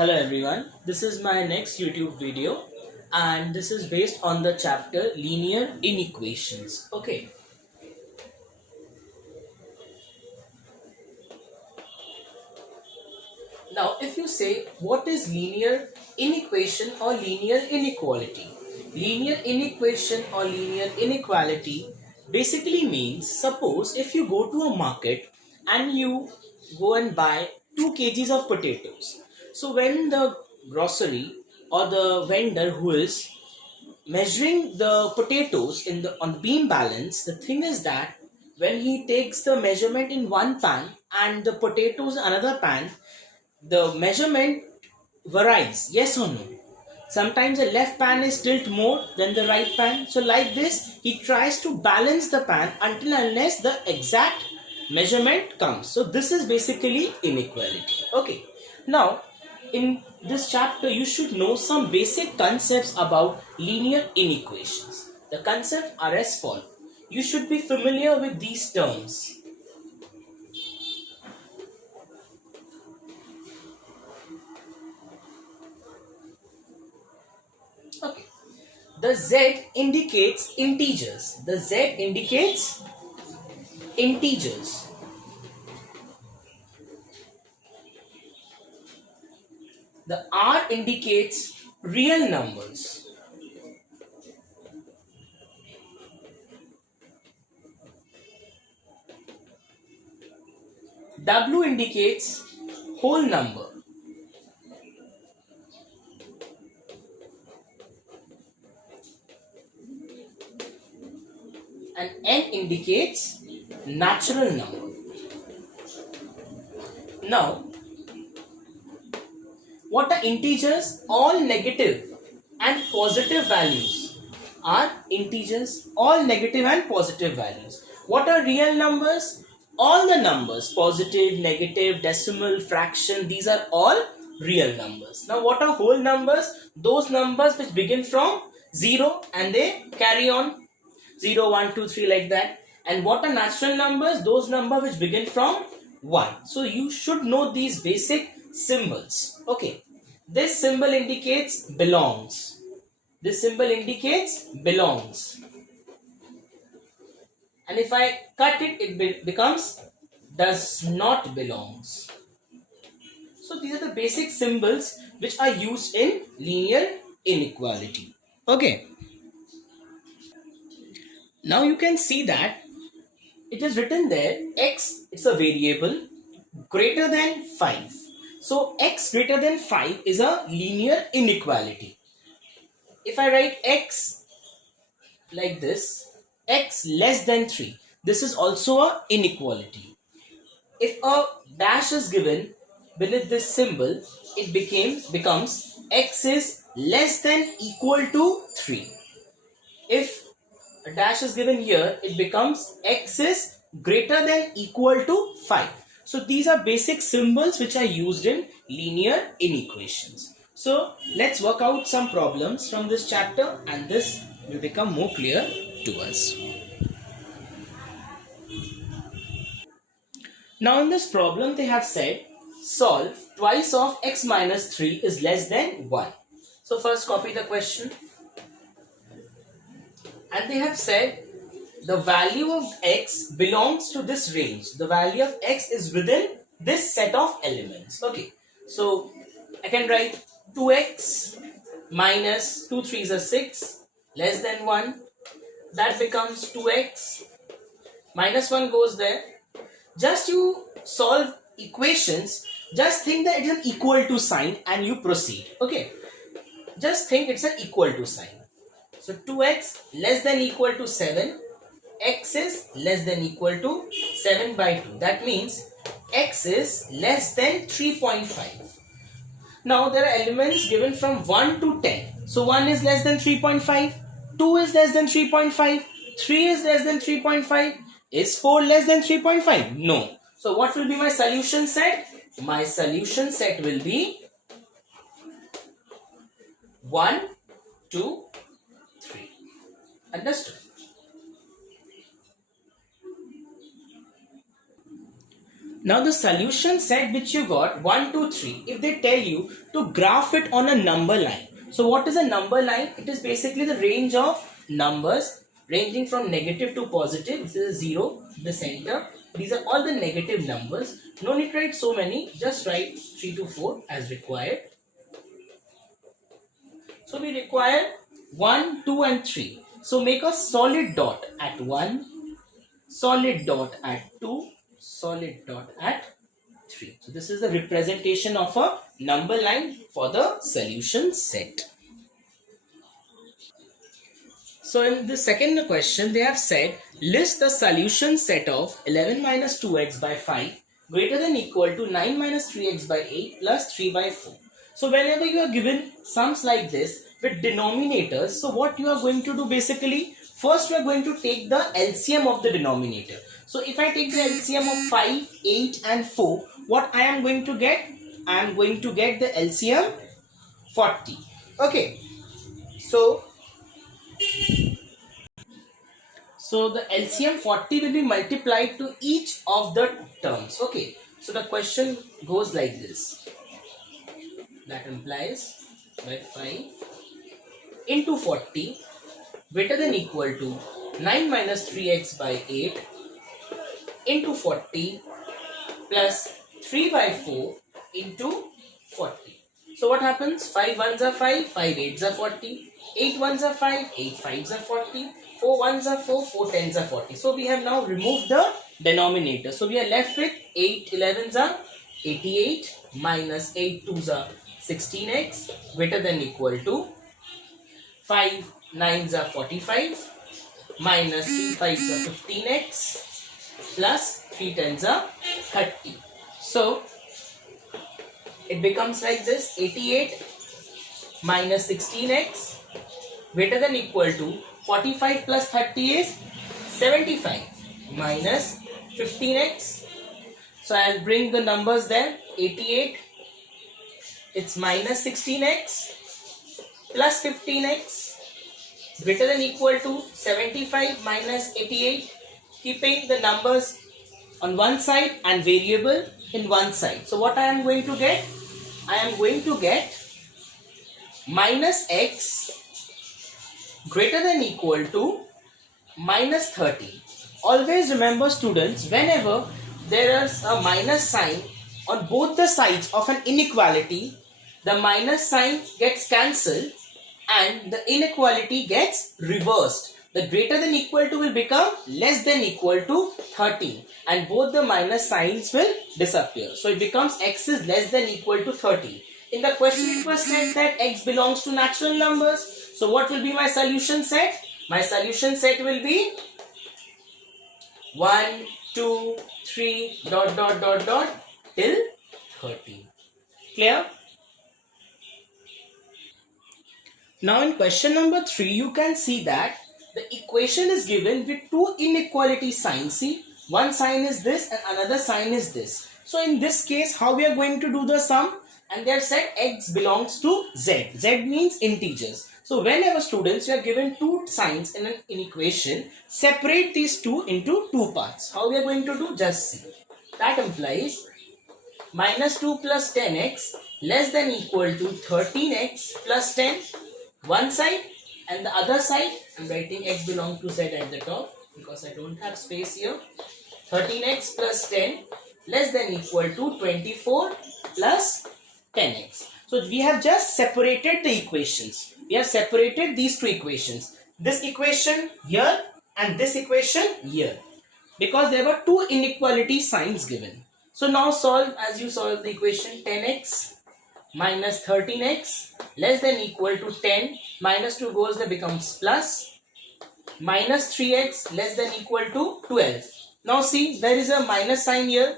Hello everyone, this is my next YouTube video and this is based on the chapter linear inequations. Okay, now if you say what is linear inequation or linear inequality? Linear inequation or linear inequality basically means suppose if you go to a market and you go and buy 2 kgs of potatoes. So when the grocery or the vendor who is measuring the potatoes in the on the beam balance, the thing is that when he takes the measurement in one pan and the potatoes in another pan, the measurement varies, yes or no. Sometimes the left pan is tilt more than the right pan, so like this he tries to balance the pan until unless the exact measurement comes. So this is basically inequality. Okay, now in this chapter you should know some basic concepts about linear inequations. The concepts are as follows. You should be familiar with these terms. Okay, the Z indicates integers. The Z indicates integers. The R indicates real numbers. W indicates whole number. And N indicates natural number. Now, what are integers? All negative and positive values are integers. All negative and positive values. What are real numbers? All the numbers, positive, negative, decimal, fraction, these are all real numbers. Now what are whole numbers? Those numbers which begin from 0 and they carry on 0, 1, 2, 3 like that. And what are natural numbers? Those numbers which begin from 1. So you should know these basic symbols. Okay, this symbol indicates belongs. This symbol indicates belongs. And if I cut it, it becomes does not belongs. So these are the basic symbols which are used in linear inequality. Okay. Now you can see that it is written there x, it's a variable, greater than 5. So x greater than 5 is a linear inequality. If I write x like this, x less than 3, this is also a inequality. If a dash is given beneath this symbol, it becomes x is less than equal to 3. If a dash is given here, it becomes x is greater than equal to 5. So these are basic symbols which are used in linear inequations. So let's work out some problems from this chapter and this will become more clear to us. Now in this problem they have said solve twice of x minus 3 is less than 1. So first copy the question. And they have said the value of x belongs to this range. The value of x is within this set of elements. Okay, so I can write 2x minus 2 3s are 6 less than 1. That becomes 2x minus 1 goes there. Just you solve equations, just think that it is an equal to sign and you proceed. Okay, just think it's an equal to sign. So 2x less than equal to 7, x is less than equal to 7 by 2. That means x is less than 3.5. Now there are elements given from 1 to 10. So 1 is less than 3.5, 2 is less than 3.5, 3 is less than 3.5. Is 4 less than 3.5? No. So what will be my solution set? My solution set will be 1, 2, 3. Understood? Now the solution set which you got 1, 2, 3, if they tell you to graph it on a number line. So what is a number line? It is basically the range of numbers ranging from negative to positive. This is 0, the center. These are all the negative numbers. No need to write so many, just write 3 to 4 as required. So we require 1, 2 and 3. So make a solid dot at 1, solid dot at 2, solid dot at 3. So this is the representation of a number line for the solution set. So in the second question they have said list the solution set of 11 minus 2x by 5 greater than equal to 9 minus 3x by 8 plus 3 by 4. So whenever you are given sums like this with denominators, so what you are going to do basically, first we are going to take the LCM of the denominator. So if I take the LCM of 5, 8 and 4, what I am going to get? I am going to get the LCM 40. Okay. So the LCM 40 will be multiplied to each of the terms. Okay. So the question goes like this. That implies by 5 into 40 greater than equal to 9 minus 3x by 8 into 40 plus 3 by 4 into 40. So what happens? 5 ones are 5, 5 eights are 40, 8 ones are 5, 8 fives are 40, 4 ones are 4, 4 tens are 40. So we have now removed the denominator. So we are left with 8 11s are 88 minus 8 2s are 16x greater than equal to 5 9s are 45 minus 3 5s are 15x plus 3 10s are 30. So it becomes like this: 88 minus 16x greater than equal to 45 plus 30 is 75 minus 15x. So I'll bring the numbers there. 88, it's minus 16x plus 15x greater than equal to 75 minus 88, keeping the numbers on one side and variable in one side. So what I am going to get? I am going to get minus x greater than equal to minus 30. Always remember students, whenever there is a minus sign on both the sides of an inequality, the minus sign gets cancelled and the inequality gets reversed. The greater than equal to will become less than equal to 30 and both the minus signs will disappear. So it becomes x is less than equal to 30. In the question it was said that x belongs to natural numbers. So what will be my solution set? My solution set will be 1, 2, 3, dot, dot, dot, dot till 30. Clear? Now in question number 3, you can see that the equation is given with two inequality signs. See, one sign is this and another sign is this. So in this case, how we are going to do the sum? And they have said x belongs to z. Z means integers. So whenever students, you are given two signs in an equation, separate these two into two parts. How we are going to do? Just see. That implies minus 2 plus 10x less than equal to 13x plus 10 one side, and the other side I am writing x belongs to z at the top because I don't have space here. 13x plus 10 less than equal to 24 plus 10x. So we have just separated the equations. We have separated these two equations. This equation here and this equation here, because there were two inequality signs given. So now solve as you solve the equation. 10x minus 13x less than equal to 10, minus 2 goes there, becomes plus, minus 3x less than equal to 12. Now see, there is a minus sign here.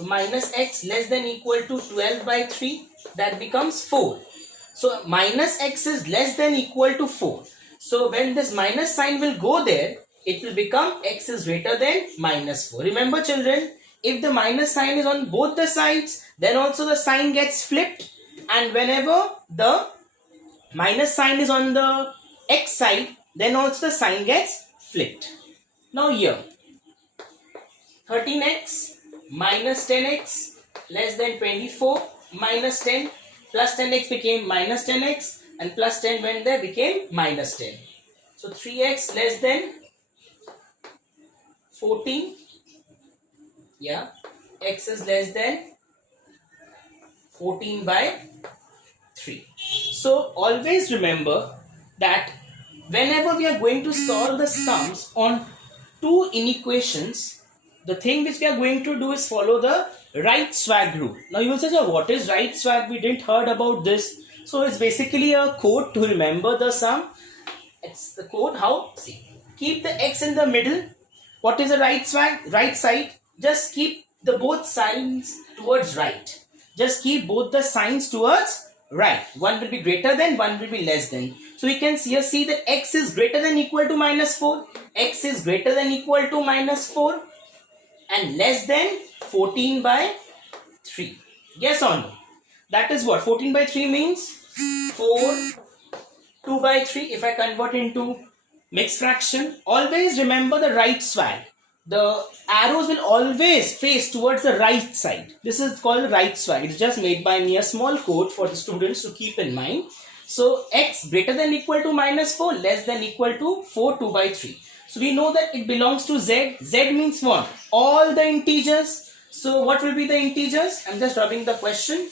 Minus x less than equal to 12 by 3, that becomes 4. So minus x is less than equal to 4. So when this minus sign will go there, it will become x is greater than minus 4. Remember children, if the minus sign is on both the sides, then also the sign gets flipped, and whenever the minus sign is on the x side, then also the sign gets flipped. Now here 13x minus 10x less than 24 minus 10 plus 10x became minus 10x and plus 10 went there became minus 10. So 3x less than 14. Yeah, x is less than 14 by 3. So always remember that whenever we are going to solve the sums on two inequations, the thing which we are going to do is follow the right swag rule. Now you will say, what is right swag? We didn't heard about this. So it's basically a code to remember the sum. It's the code how? See, keep the x in the middle. What is the right swag? Right side. Just keep the both signs towards right. Just keep both the signs towards right. One will be greater than, one will be less than. So we can see that x is greater than equal to minus 4. X is greater than equal to minus 4 and less than 14 by 3. Yes or no? That is what 14 by 3 means 4, 2 by 3. If I convert into mixed fraction, always remember the right swag. The arrows will always face towards the right side. This is called right swag. It's just made by me, a small code for the students to keep in mind. So x greater than equal to minus 4, less than equal to 4, 2 by 3. So we know that it belongs to z. Z means what? All the integers. So what will be the integers? I'm just rubbing the question.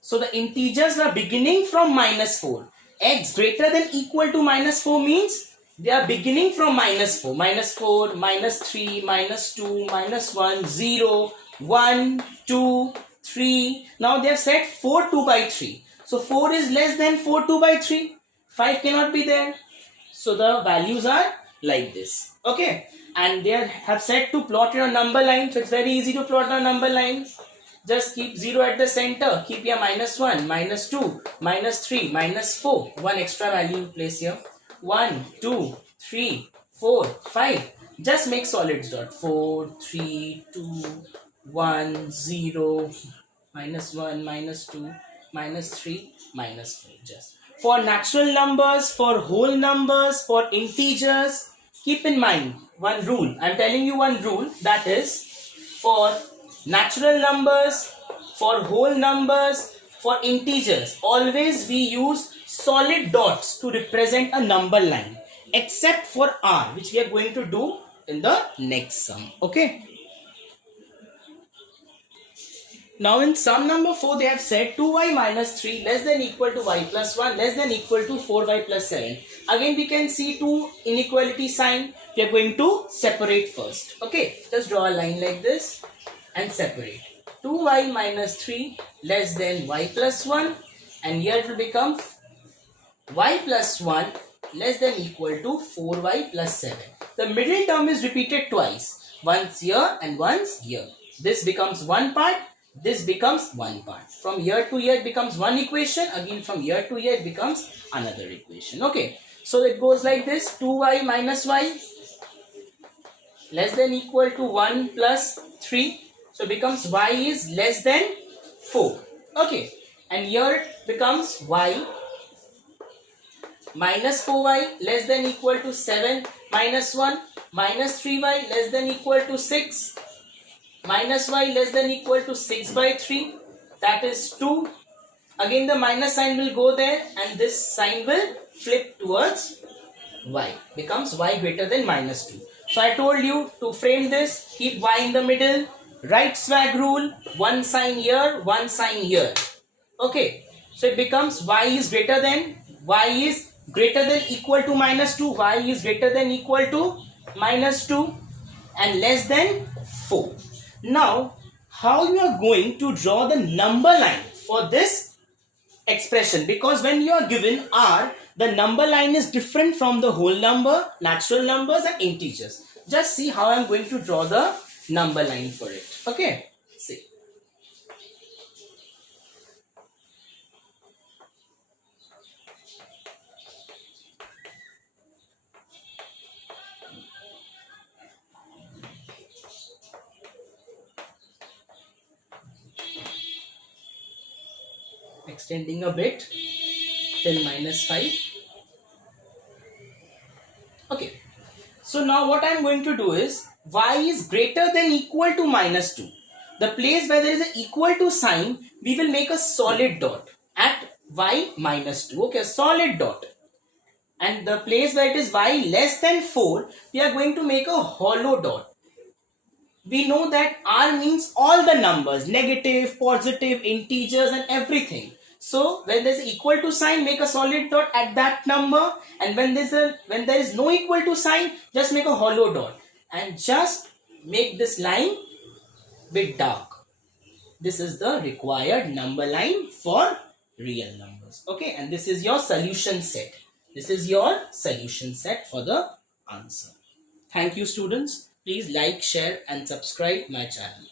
So the integers are beginning from minus 4. X greater than equal to minus 4 means they are beginning from minus 4. Minus 4, minus 3, minus 2, minus 1, 0, 1, 2, 3. Now they have said 4, 2 by 3. So 4 is less than 4, 2 by 3. 5 cannot be there. So the values are like this. Okay. And they have said to plot in a number line. So it's very easy to plot a number line. Just keep 0 at the center. Keep your minus 1, minus 2, minus 3, minus 4. One extra value place here. 1, 2, 3, 4, 5. Just make solids dot. 4, 3, 2, 1, 0, minus 1, minus 2, minus 3, minus 4. Just. For natural numbers, for whole numbers, for integers, keep in mind one rule. I'm telling you one rule, that is for natural numbers, for whole numbers, for integers, always we use solid dots to represent a number line, except for r, which we are going to do in the next sum. Okay. Now in sum number 4, they have said 2y minus 3 less than equal to y plus 1 less than equal to 4y plus 7. Again we can see two inequality sign. We are going to separate first. Okay, just draw a line like this and separate. 2y minus 3 less than y plus 1, and here it will become y plus 1 less than equal to 4y plus 7. The middle term is repeated twice. Once here and once here. This becomes one part. This becomes one part. From here to here it becomes one equation. Again from here to here it becomes another equation. Okay. So it goes like this. 2y minus y less than equal to 1 plus 3. So it becomes y is less than 4. Okay. And here it becomes y minus 4y less than equal to 7 minus 1 minus 3y less than equal to 6 minus y less than equal to 6 by 3, that is 2. Again the minus sign will go there and this sign will flip towards y, becomes y greater than minus 2. So I told you to frame this, keep y in the middle, right swag rule, one sign here, one sign here. Okay, so it becomes y is greater than equal to minus 2, y is greater than equal to minus 2 and less than 4. Now, how you are going to draw the number line for this expression? Because when you are given r, the number line is different from the whole number, natural numbers and integers. Just see how I am going to draw the number line for it. Okay, see. Extending a bit till minus 5. Okay, so now what I am going to do is y is greater than equal to minus 2. The place where there is an equal to sign, we will make a solid dot at y minus 2. Okay, a solid dot. And the place where it is y less than 4, we are going to make a hollow dot. We know that R means all the numbers, negative, positive, integers and everything. So when there is equal to sign, make a solid dot at that number, and when there is no equal to sign, just make a hollow dot and just make this line bit dark. This is the required number line for real numbers. Okay, and this is your solution set. This is your solution set for the answer. Thank you, students. Please like, share and subscribe my channel.